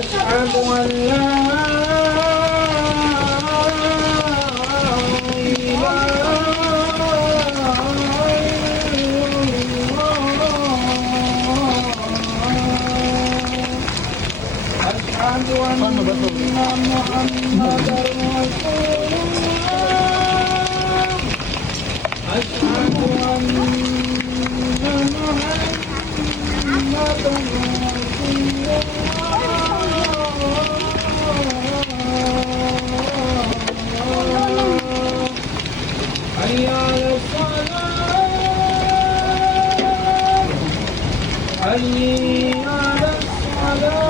أشهد أن لا أشهد أن محمدا رسول الله أشهد أن محمدا رسول الله حي على الصلاة حي على الصلاة